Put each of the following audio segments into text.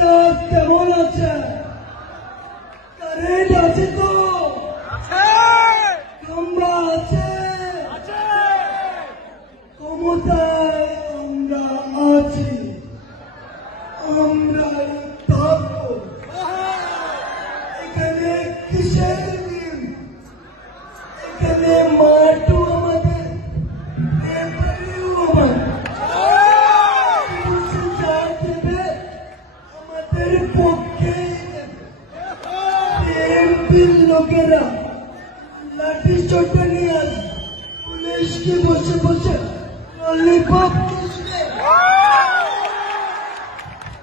লোক কেমন আছে? কারেন্ট আছে তো? আমরা আছে? ক্ষমতায় আমরা আছি, আমরা থাকবো। এখানে কিসের দিন? এখানে মাঠও আমাদের, এমপিও আমাদের। আমাদের পক্ষে এমপির লোকেরা লাঠি চোটে নিয়ে আসে, পুলিশকে বসে বসে ললিপপ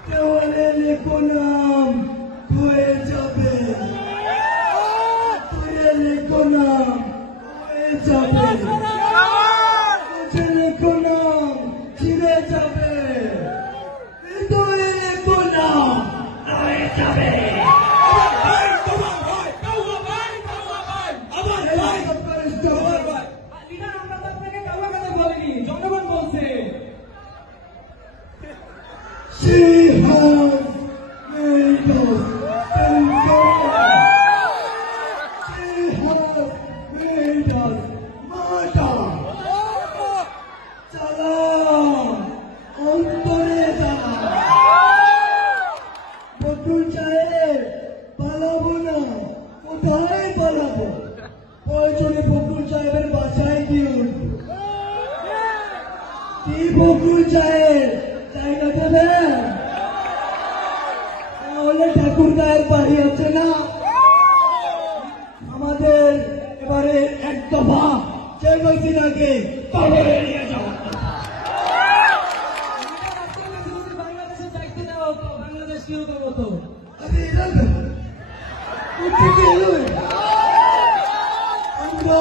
দেওয়ালে লেখো নাম হয়ে যাবে, লেখো নাম হয়ে যাবে, লেখো নাম ছিঁড়ে যাবে, হৃদয়ে লেখো নাম হয়ে যাবে। জনগণ বলছে She has made us empowered. She has made us martyr. Chala, অন্তরে chala. বদুল চাহে পালাবো না, কোথায় পালাবো? প্রয়োজনে বকুল সাহেবের বাসায় গিয়ে উঠবো। কি বকুল সাহেব জায়গা দেবেন? তাহলে ঠাকুর গায়ের বাড়ি আছে না, আমাদের এবারে এক দফা শেখ হাসিনাকে কবরে নিয়ে যাওয়া। বাংলাদেশের দায়িত্ব দেওয়া হতো, বাংলাদেশ কি হতো? আমরা